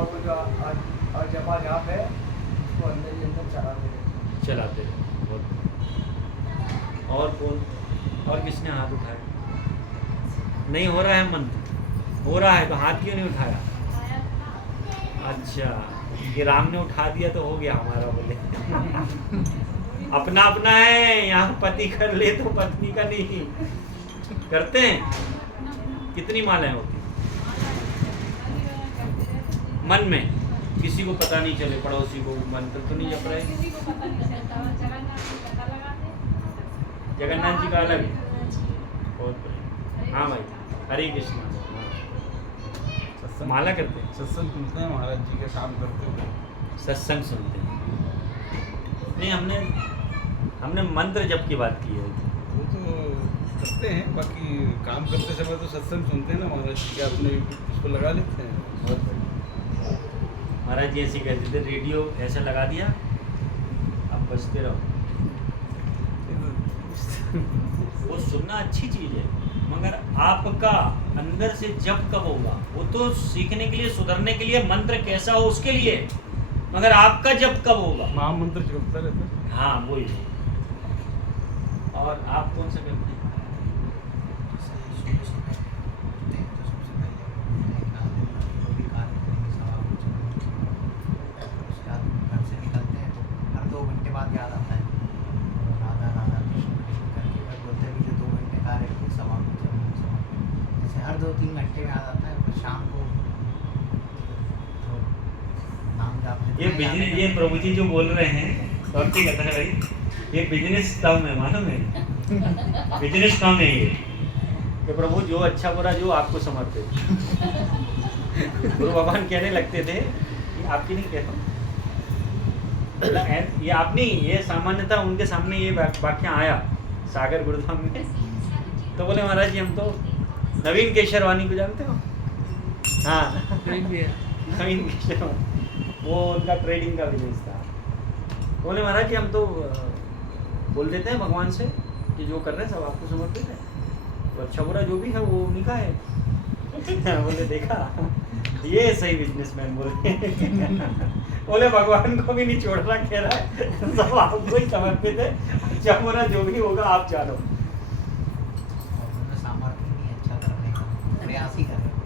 पूरा वो जो जमा जहाँ पे उसको अंदर ही अंदर चलाते रहे। बहुत। और कौन, और किसने हाथ उठाया? नहीं हो रहा है मंत्र, हो रहा है तो हाथ क्यों नहीं उठाया? अच्छा, ये राम ने उठा दिया तो हो गया हमारा, बोले अपना अपना है, यहाँ पति कर ले तो पत्नी का नहीं करते हैं। कितनी मालाएं होती मन में, किसी को पता नहीं चले, पड़ोसी को मंत्र तो नहीं जप रहे। जगन्नाथ जी का अलग है, बहुत बढ़िया। हाँ भाई, हरे कृष्णा। माला करते हैं, सत्संग सुनते हैं महाराज जी के काम करते हुए। सत्संग सुनते हैं। नहीं, हमने मंत्र जप की बात की है। वो तो करते हैं, बाकी काम करते समय तो सत्संग सुनते हैं ना महाराज जी के, अपने उसको लगा लेते हैं। बहुत बढ़िया। महाराज जी ऐसे कहते थे, रेडियो ऐसा लगा दिया, अब बजते रहो। वो सुनना अच्छी चीज़ है, मगर आपका अंदर से जप कब होगा? वो तो सीखने के लिए, सुधरने के लिए, मंत्र कैसा हो उसके लिए, मगर आपका जप कब होगा? महामंत्र जपता रहता है। हाँ वही। और आप कौन सा करते हैं? हर 2-3 घंटे में आ जाता है, फिर शाम को तो नाम जाप। ये प्रभु जी जो बोल रहे हैं, तो ठीक कहता है भाई, ये बिजनेस टर्म है, मालूम है? बिजनेस टर्म है ये, कि प्रभु जो अच्छा बुरा जो आपको समर्पित। गुरु भगवान कहने लगते थे, ये आपकी नहीं कहता हूँ, ये आप नहीं, ये सामान्यतः उनके सामने ये वाक्य आया सागर गुरुधाम में, तो बोले महाराज जी हम तो नवीन केशरवानी को जानते हो? हाँ नवीन केशरवानी, वो उनका ट्रेडिंग का बिजनेस था। बोले महाराज जी हम तो बोल देते हैं भगवान से कि जो कर रहे हैं सब आपको समर्पित है, तो अच्छा बुरा जो भी है वो उन्हीं का है। बोले देखा, ये सही बिजनेसमैन बोले। बोले भगवान को भी नहीं छोड़ रहा, कह रहा है सब आपको ही समर्पित है, अच्छा बुरा जो भी होगा आप जानो।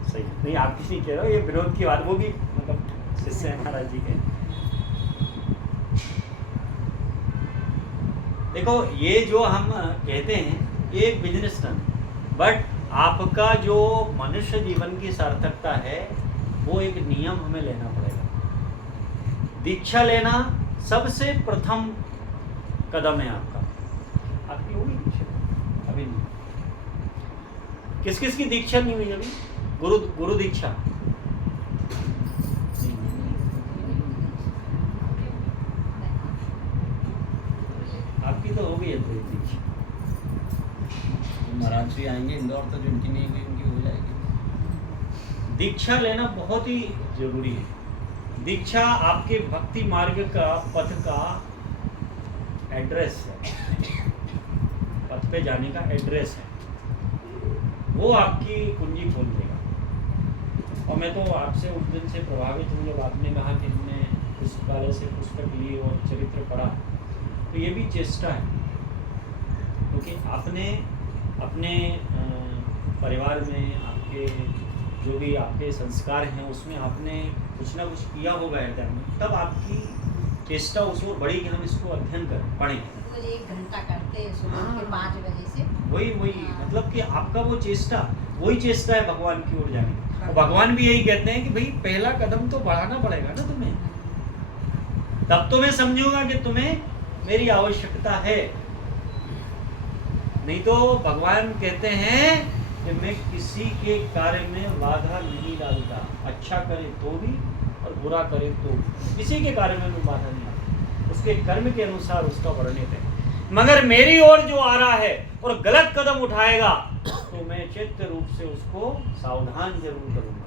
सही नहीं, आप किसी कह रहे हो, ये विरोध की बात, वो भी मतलब शिष्य है महाराज जी के। देखो ये जो हम कहते हैं ये एक बिजनेस टर्म, बट आपका जो मनुष्य जीवन की सार्थकता है वो एक नियम हमें लेना पड़ेगा। दीक्षा लेना सबसे प्रथम कदम है आपका। आपकी होगी दीक्षा? अभी नहीं। किस किस की दीक्षा नहीं हुई अभी? गुरु दीक्षा आपकी तो हो गई है दीक्षा। महाराज जी आएंगे इंदौर, तो जिनकी नहीं हुई उनकी हो जाएगी। दीक्षा लेना बहुत ही जरूरी है। दीक्षा आपके भक्ति मार्ग का, पथ का एड्रेस है, पथ पे जाने का एड्रेस है, वो आपकी कुंजी खोल देगा। और मैं तो आपसे उस दिन से प्रभावित हूँ जब आपने कहा कि हमने पुस्तकालय से पुस्तक ली और चरित्र पढ़ा, तो ये भी चेष्टा है, क्योंकि आपने अपने परिवार में आपके जो भी आपके संस्कार हैं उसमें आपने कुछ ना कुछ किया होगा हृदय में, तब आपकी चेष्टा उस ओर बढ़ी कि हम इसको अध्ययन करें, पढ़ें। 1 घंटा करते हैं सुबह के 5 बजे से। वही मतलब कि आपका वो चेष्टा, वही चेष्टा है भगवान की ओर जाने की। और भगवान भी यही कहते हैं कि भाई पहला कदम तो बढ़ाना पड़ेगा ना तुम्हें, तब तो मैं समझूंगा कि तुम्हें मेरी आवश्यकता है। नहीं तो भगवान कहते हैं कि मैं किसी के कार्य में बाधा नहीं डालता, अच्छा करे तो भी और बुरा करे तो भी, किसी के कार्य में मैं बाधा नहीं डालता, उसके कर्म के अनुसार उसका वर्णित है। मगर मेरी ओर जो आ रहा है और गलत कदम उठाएगा तो मैं चित्त रूप से उसको सावधान जरूर करूंगा,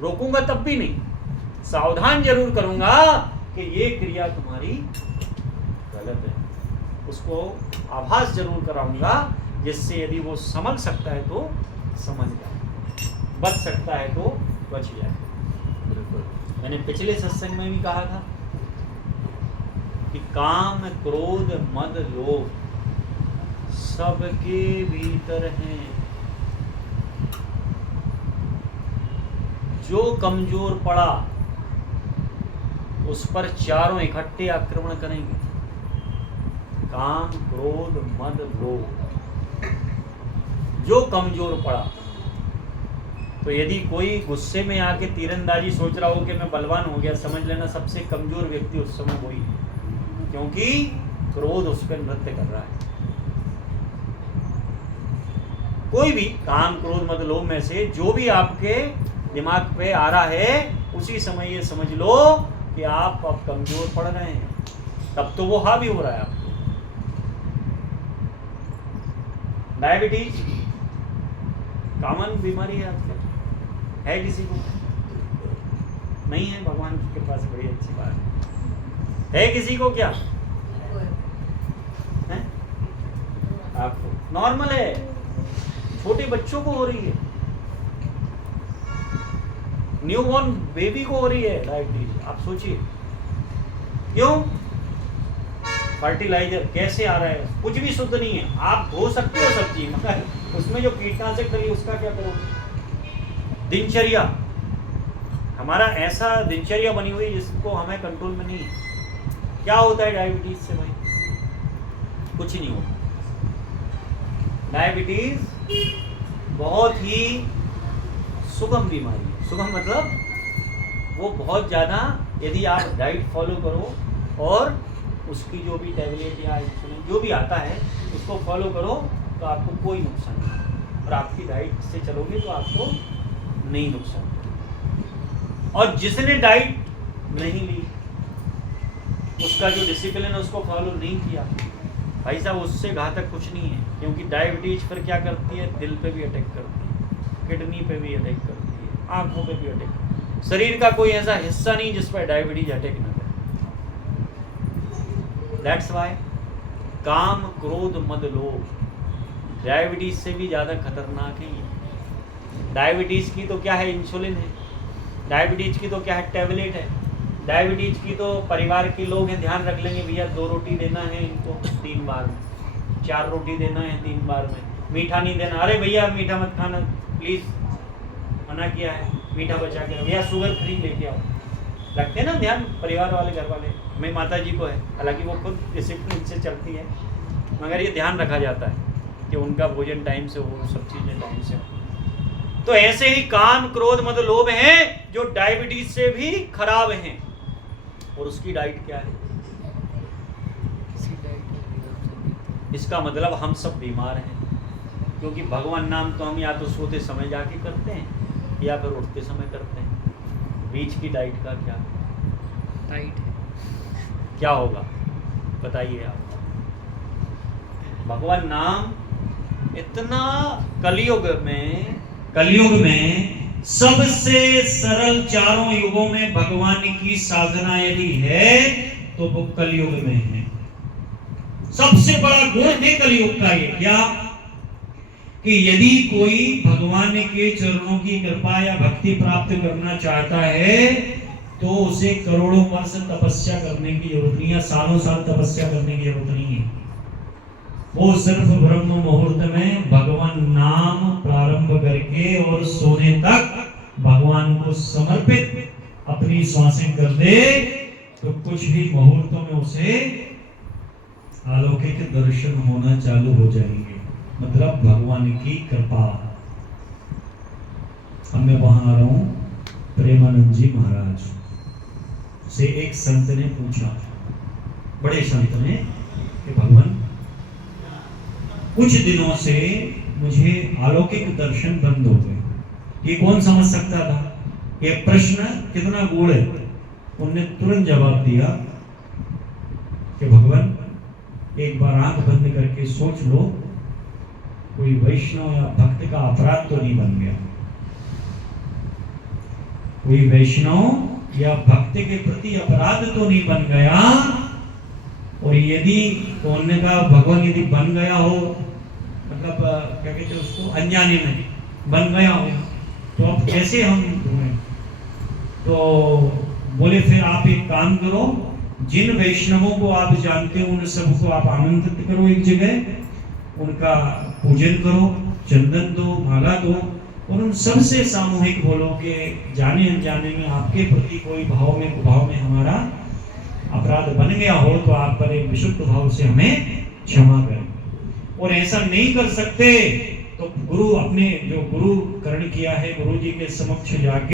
रोकूंगा तब भी नहीं, सावधान जरूर करूंगा कि ये क्रिया तुम्हारी गलत है, उसको आभास जरूर कराऊंगा, जिससे यदि वो समझ सकता है तो समझ जाए, बच सकता है तो बच जाए। मैंने पिछले सत्संग में भी कहा था कि काम क्रोध मद लोभ सबके भीतर हैं। जो कमजोर पड़ा उस पर चारों इकट्ठे आक्रमण करेंगे। काम क्रोध मद लोभ, जो कमजोर पड़ा। तो यदि कोई गुस्से में आके तीरंदाजी सोच रहा हो कि मैं बलवान हो गया, समझ लेना सबसे कमजोर व्यक्ति उस समय वही है, क्योंकि क्रोध उस पर नृत्य कर रहा है। कोई भी काम क्रोध मद लोभ में से जो भी आपके दिमाग पे आ रहा है, उसी समय ये समझ लो कि आप अब कमजोर पड़ रहे हैं, तब तो वो हावी हो रहा है आपको। डायबिटीज कॉमन बीमारी है आजकल, है किसी को? नहीं है, भगवान की कृपा से बड़ी अच्छी बात है किसी को? क्या है? आपको नॉर्मल है, छोटे बच्चों को हो रही है, न्यूबॉर्न बेबी को हो रही है डायबिटीज। आप सोचिए क्यों? फर्टिलाइजर कैसे आ रहा है, कुछ भी शुद्ध नहीं है। आप धो सकते हो सब्जी, मगर उसमें जो कीटनाशक डली उसका क्या करोगे? दिनचर्या हमारा ऐसा दिनचर्या बनी हुई जिसको हमें कंट्रोल में नहीं है। क्या होता है डायबिटीज से भाई? कुछ नहीं होता। डायबिटीज बहुत ही सुगम बीमारी है। सुगम मतलब वो बहुत ज़्यादा, यदि आप डाइट फॉलो करो और उसकी जो भी टैबलेट या इंसुलिन जो भी आता है उसको फॉलो करो तो आपको कोई नुकसान नहीं, और आपकी डाइट से चलोगे तो आपको नहीं नुकसान। और जिसने डाइट नहीं ली, उसका जो डिसिप्लिन है उसको फॉलो नहीं किया, भाई साहब उससे घातक कुछ नहीं है। क्योंकि डायबिटीज फिर क्या करती है? दिल पे भी अटैक करती है, किडनी पे भी अटैक करती है, आंखों पे भी अटैक। शरीर का कोई ऐसा हिस्सा नहीं जिस पर डायबिटीज अटैक न करे। दैट्स वाई काम क्रोध मद लोभ डायबिटीज से भी ज़्यादा खतरनाक है ये। डायबिटीज की तो क्या है? इंसुलिन है। डायबिटीज की तो क्या है? टैबलेट है। डायबिटीज की तो परिवार के लोग हैं, ध्यान रख लेंगे, भैया 2 रोटी देना है इनको 3 बार में, 4 रोटी देना है 3 बार में, मीठा नहीं देना, अरे भैया मीठा मत खाना प्लीज़, मना किया है, मीठा बचा के, भैया शुगर फ्री लेके आओ। रखते हैं ना ध्यान परिवार वाले, घर वाले। मेरी माता जी को है, हालांकि वो खुद डिसिप्लिन से चलती है, मगर ये ध्यान रखा जाता है कि उनका भोजन टाइम से हो, सब चीज़ें टाइम से हो। तो ऐसे ही काम क्रोध मद लोभ हैं जो डायबिटीज से भी खराब हैं। और उसकी डाइट क्या है? इसका मतलब हम सब बीमार हैं, क्योंकि भगवान नाम तो हम या तो सोते समय जाके करते हैं या फिर उठते समय करते हैं। बीच की डाइट का क्या डाइट है? क्या होगा बताइए आप? भगवान नाम इतना कलयुग में सबसे सरल चारों युगों में भगवान की साधना यदि है तो वो कलयुग में है। सबसे बड़ा गुण है कलयुग का ये, क्या? कि यदि कोई भगवान के चरणों की कृपा या भक्ति प्राप्त करना चाहता है तो उसे करोड़ों वर्ष तपस्या करने की जरूरत नहीं है, सालों साल तपस्या करने की जरूरत नहीं है। वो सिर्फ ब्रह्म मुहूर्त में भगवान नाम प्रारंभ करके और सोने तक भगवान को समर्पित अपनी श्वासें कर दे तो कुछ ही मुहूर्तों में उसे अलौकिक दर्शन होना चालू हो जाएंगे। मतलब भगवान की कृपा। अब मैं वहां आ रहा हूं, प्रेमानंद जी महाराज से एक संत ने पूछा, बड़े संत ने, कि भगवान कुछ दिनों से मुझे अलौकिक दर्शन बंद हो गए, ये कौन समझ सकता था? ये प्रश्न कितना गूढ़ है। उन्होंने तुरंत जवाब दिया कि भगवान एक बार आंख बंद करके सोच लो, कोई वैष्णव या भक्त का अपराध तो नहीं बन गया, कोई वैष्णव या भक्त के प्रति अपराध तो नहीं बन गया। और यदि उन्होंने कहा भगवान यदि बन गया हो, मतलब क्या कहते हैं उसको, अनजाने में बन गया हो, तो अब कैसे हम ढूंढें? तो बोले फिर आप एक काम करो, जिन वैष्णवों को आप जानते हो उन सबको आप आमंत्रित करो एक जगह, उनका पूजन करो, चंदन दो, माला दो, और उन सबसे सामूहिक बोलो कि जाने अनजाने में आपके प्रति कोई भाव में हमारा अपराध बन गया हो तो आप बड़े विशुद्ध भाव से हमें क्षमा करें। और ऐसा नहीं कर सकते तो गुरु अपने जो गुरु करण किया है, गुरु जी के समक्ष जाके